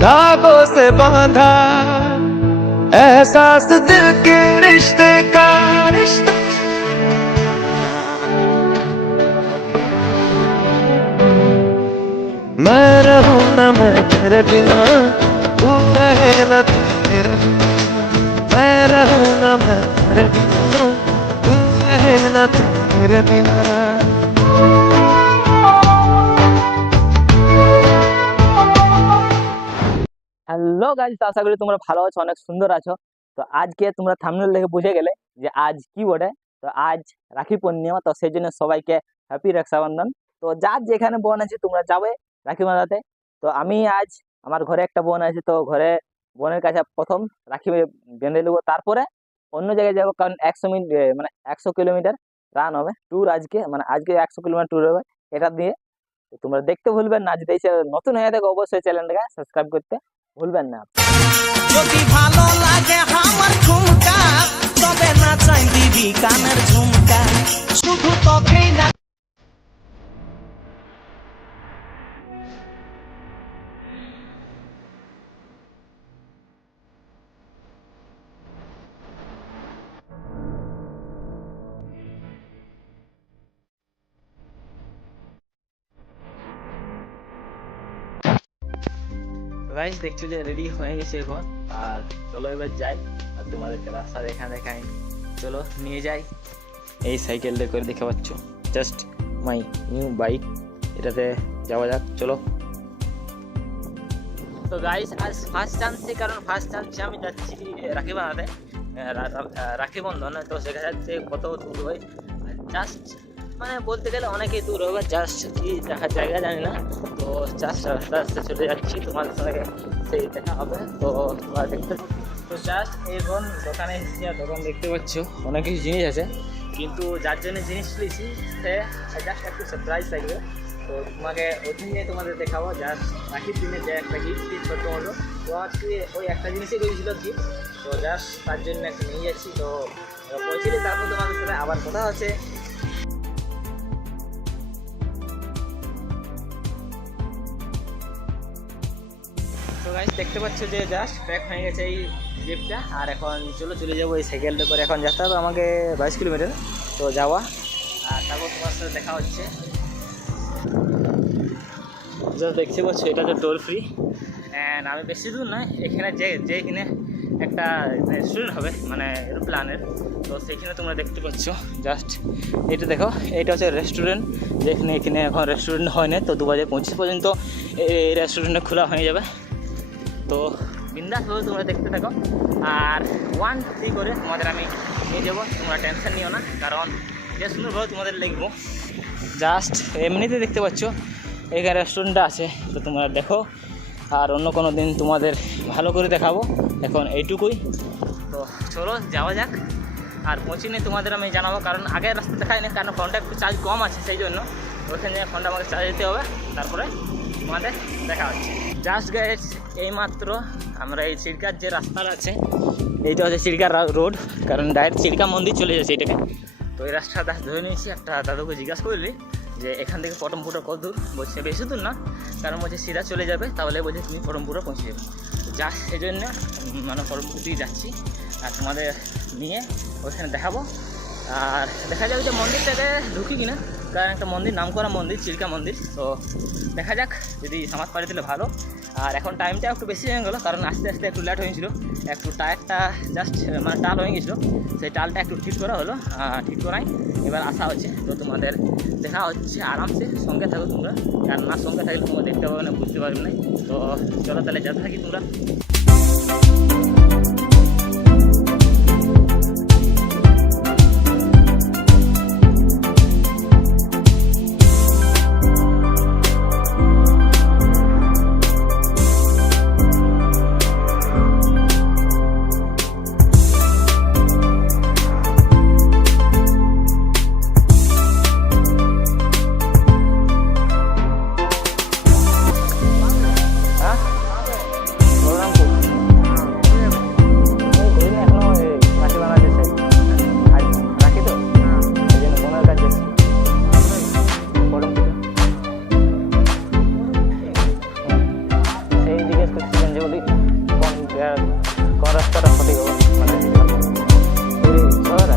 धागों से बांधा एहसास दिल के रिश्ते का रिश्ता। मैं रहूं ना मैं तेरे बिना, तू रहे ना तेरे बिना। मैं रहूं ना मैं तेरे बिना, तू रहे ना तेरे बिना। হ্যালো গাইস, তো আশা করি তোমরা ভালো আছো, অনেক সুন্দর আছো। তো আজকে তোমরা থাম্বনেল দেখে বুঝে গেলে যে আজ কি বটে। তো আজ রাখি পূর্ণিমা, তো সেই জন্য সবাইকে হ্যাপি রক্ষাবন্ধন। তো যার যেখানে বোন আছে তোমরা যাবে রাখি বাঁধাতে। তো আমি আজ আমার ঘরে একটা বোন আছে, তো ঘরে বোনের কাছে প্রথম রাখি বেঁধে নেবো, তারপরে অন্য জায়গায় যাবো, কারণ 100 মিনিট মানে 100 কিলোমিটার রান হবে ট্যুর আজকে, মানে আজকে 100 কিলোমিটার ট্যুর হবে এটা দিয়ে। তো তোমরা দেখতে ভুলবেন না, যদি নতুন হয়ে থাকে অবশ্যই চ্যানেলটাকে সাবস্ক্রাইব করতে ভুলবেন না। যদি ভালো লাগে আমার ঠুমকা, তবে না চাই দিবি কানের ঝুমকা, শুধু তোকেই না। গাইস দেখছো যে রেডি হয়ে গেছে এখন, আর চলো এবার যাই আর তোমাদেরকে রাস্তা দেখাই। চলো নিয়ে যাই। এই সাইকেলটা করে দেখতে পাচ্ছ, জাস্ট মাই নিউ বাইক, এটাতে যাওয়া যাক, চলো। তো গাইস আজ ফার্স্ট চান্সে, কারণ ফার্স্ট চান্সে আমি যাচ্ছি রাখি বাঁধাতে, রাখি বন্ধন। তো সেখানে যাচ্ছে কত দূর হয়, জাস্ট মানে বলতে গেলে অনেকেই দূর হবে, জাস্ট কি দেখার জায়গা জানি না। তো জাস্ট রাস্তা রাস্তা চলে যাচ্ছি, তোমাদের সঙ্গে সেই দেখা হবে। তো তোমরা দেখতে, তো জাস্ট এখন দোকানে এসেছি, আর দোকান দেখতে পাচ্ছ অনেক কিছু জিনিস আছে, কিন্তু যার জন্য জিনিস নিয়েছি সে জাস্ট একটু সারপ্রাইজ থাকবে। তো তোমাকে ওখানে তোমাদের দেখাবো, জাস্ট রাখির দিনে যে একটা গিফট ছোট্ট মতো। তো আজকে ওই একটা জিনিসই করেছিল গিফট, তো জাস্ট তার জন্য একটা নিয়ে যাচ্ছি। তো পৌঁছলে তারপর তোমাদের সাথে আবার কথা আছে। তো গাইস দেখতে পাচ্ছ যে জাস্ট প্যাক হয়ে গেছে এই জিপটা, আর এখন চলে যাবো এই সাইকেলটা করে। এখন যেতে হবে আমাকে 22 কিলোমিটার তো যাওয়া, আর তারপর তোমার সাথে দেখা হচ্ছে। যা দেখতে পাচ্ছ এটা হচ্ছে টোল ফ্রি, অ্যান্ড আমি বেশি দূর নয়, এখানে যেখানে একটা রেস্টুরেন্ট হবে মানে এরোপ্লানের, তো সেইখানে তোমরা দেখতে পাচ্ছ জাস্ট এটা দেখো, এইটা হচ্ছে রেস্টুরেন্ট, যেখানে এখানে এখন রেস্টুরেন্ট হয় না। তো 2025 পর্যন্ত এই রেস্টুরেন্টটা খোলা হয়ে যাবে। তো বিন্দাসভাবে তোমরা দেখতে থাকো, আর 1 2 করে তোমাদের আমি নিয়ে যাবো, তোমরা টেনশন নিও না, কারণ যে সুন্দরভাবে তোমাদের লিখবো। জাস্ট এমনিতে দেখতে পাচ্ছ এখানে রেস্টুরেন্টটা আছে, তো তোমরা দেখো, আর অন্য কোনো দিন তোমাদের ভালো করে দেখাবো। এখন এইটুকুই, তো চলো যাওয়া যাক। আর পৌঁছিয়ে তোমাদের আমি জানাবো, কারণ আগের রাস্তা দেখাই না, কারণ ফোনটা একটু চার্জ কম আছে, সেই জন্য ওইখানে ফোনটা আমাকে চার্জ দিতে হবে, তারপরে তোমাদের দেখা হচ্ছে। জাস্ট গাইস এইমাত্র আমরা এই চিরকার যে রাস্তাটা আছে, এইটা হচ্ছে চিরকার রোড, কারণ ডাইরেক্ট চিরকা মন্দির চলে যাচ্ছে এইটাকে। তো এই রাস্তাটা ধরে নিয়েছি, একটা দাদুকে জিজ্ঞাসা করলি যে এখান থেকে পটমপুরা কত দূর, বলছে বেশি দূর না, কারণ বলছে সিধা চলে যাবে, তাহলে বলছে তুমি পটমপুরা পৌঁছে যাবে। তো জাস্ট সেই জন্য মানে পটমপুর দিকে যাচ্ছি, আর তোমাদের নিয়ে ওইখানে দেখাবো। আর দেখা যাবে যে মন্দিরটাতে ঢুকি কিনা, কারণ একটা মন্দির, নাম করা মন্দির, চিল্কা মন্দির। তো দেখা যাক, যদি সামাজ পাড়ি দিলে ভালো। আর এখন টাইমটা একটু বেশি হয়ে গেলো, কারণ আস্তে আস্তে একটু লেট হয়েছিল, একটু টায়ারটা জাস্ট মানে টাল হয়ে গেছিলো, সেই টালটা একটু ঠিক করা হলো, ঠিক করাই এবার আসা হচ্ছে। তো তোমাদের দেখা হচ্ছে আরামসে, সঙ্গে থাকো তোমরা, আর না সঙ্গে থাকলে তোমরা দেখতে পাবে না, বুঝতে পারবে না। তো চলো তাহলে যেতে থাকি তোমরা। গেঞ্জি বলি কোন রাস্তাটা সঠিক হবে মানে শহর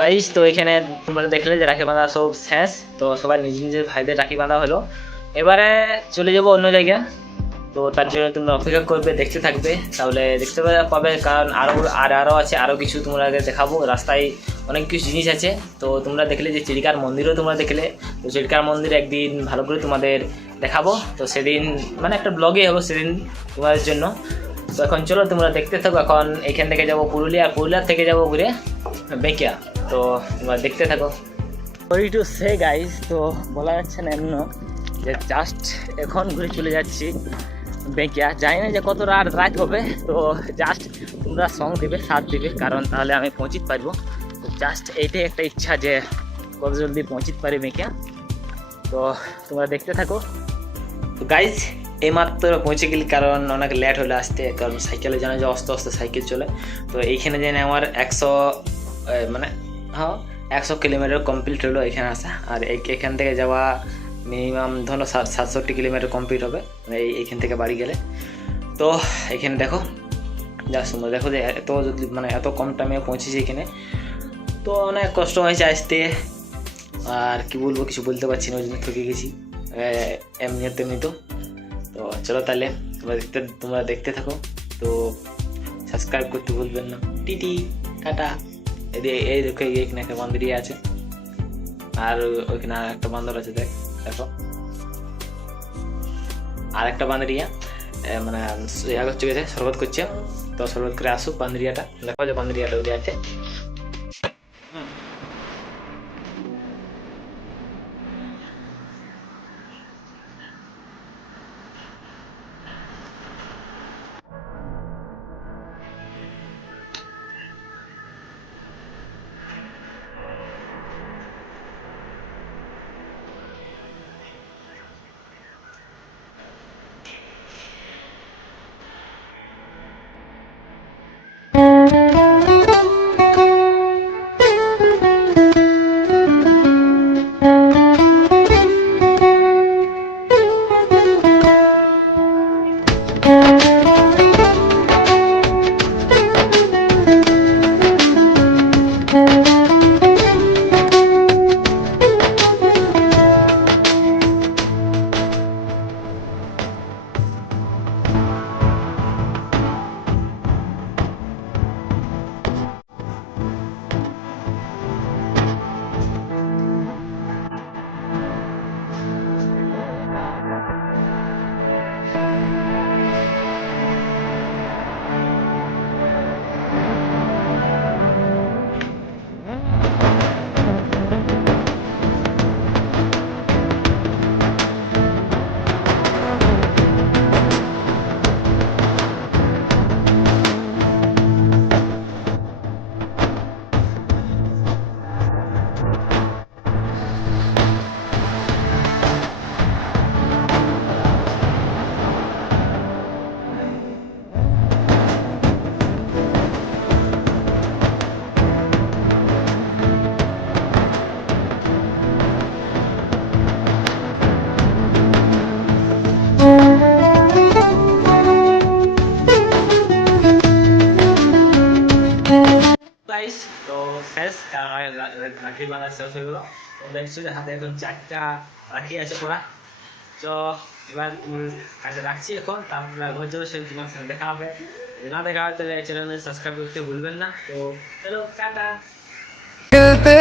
গাইস, তো এখানে তোমরা দেখলে যে রাখি বাঁধা সব শেষ। তো সবাই নিজ নিজের ভাইদের রাখি বাঁধা হলো। এবারে চলে যাব অন্য জায়গায়। তো তার জন্য তোমরা অপেক্ষা করবে, দেখতে থাকবে, তাহলে দেখতে পাবে। কারণ আরও আছে, আরও কিছু তোমরা দেখাবো। রাস্তায় অনেক কিছু জিনিস আছে। তো তোমরা দেখলে যে চিলিকার মন্দিরও তোমরা দেখলে। তো চিলিকার মন্দির একদিন ভালো করে তোমাদের দেখাবো। তো সেদিন মানে একটা ব্লগে হবো সেদিন তোমাদের জন্য। তো এখন চলো তোমরা দেখতে থাকো। এখন এখান থেকে যাবো পুরুলিয়া, পুরুলিয়ার থেকে যাবো ঘুরে বেঁকিয়া। তো তোমরা দেখতে থাকো। সরি টু সে গাইস, তো বলা যাচ্ছে না এমন যে জাস্ট এখন ঘুরে চলে যাচ্ছি বেঁকিয়া। জানি না যে কত রাত হবে। তো জাস্ট তোমরা সঙ্গ দিবে, সাথ দিবে, কারণ তাহলে আমি পৌঁছিতে পারবো। তো জাস্ট এইটাই একটা ইচ্ছা যে কত জলদি পৌঁছিতে পারি বেঁকিয়া। তো তোমরা দেখতে থাকো। তো গাইজ এইমাত্র পৌঁছে গেলি, কারণ অনেক লেট হলে আসতে, কারণ সাইকেলে জানা যায় আস্তে আস্তে সাইকেল চলে। তো এইখানে যেন আমার 100 কিলোমিটার কমপ্লিট হলো এখানে আসা। আর এখান থেকে যাওয়া মিনিমাম ধরো 67 কিলোমিটার কমপ্লিট হবে মানে এইখান থেকে বাড়ি গেলে। তো এখানে দেখো যা সুন্দর, দেখো যে এত কম টাইমে পৌঁছেছি এখানে। তো অনেক কষ্ট হয়েছে আসতে, আর কি বলবো, কিছু বলতে পারছি না, ওই জন্য ঠকে গেছি তেমনি। তো চলো তাহলে তোমরা দেখতে থাকো। তো সাবস্ক্রাইব করতে ভুলবেন না। TT tata. এই দেখো এখানে একটা বান্দরিয়া আছে, আর ওইখানে আর একটা বান্দর আছে। দেখো আর একটা বান্দরিয়া মানে হচ্ছে গেছে, শরবত করছে। তো শরবত করে আসুক বান্দরিয়াটা। দেখো যে বান্দরিয়াটা ওদের আছে। গাইস, তো শেষ রাখি বাঁধা শেষ হয়ে গেলো। তো দেখছো যে হাতে এখন 4টা রাখি আছে পড়া। তো এবার কাছে রাখছি এখন, তারপরে ঘর যাবো। সেই তোমার সাথে দেখা হবে। না দেখা হয় তাহলে চ্যানেলে সাবস্ক্রাইব করতে ভুলবেন না। তো চলো টাটা। खिलते